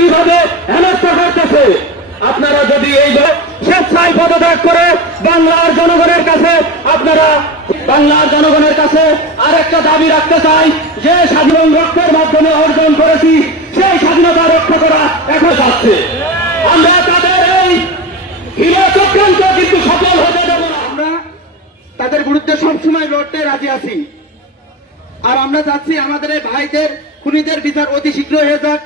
কিভাবে হেনস্থা করতেছে। আপনারা যদি এই স্বেচ্ছায় পদত্যাগ করে বাংলার জনগণের কাছে আরেকটা দাবি রাখতে চাই, যে স্বাধীন রক্তের মাধ্যমে অর্জন করেছি সেই স্বাধীনতা রক্ষা করা এখন যাচ্ছে। আমরা তাদের এই হিরো চক্রান্ত কিন্তু সফল হতে দেব না। আমরা তাদের বিরুদ্ধে সবসময় লড়তে রাজি আছি। আর আমরা চাচ্ছি আমাদের এই ভাইদের খুনিদের বিচার অতি শীঘ্র হয়ে যাক।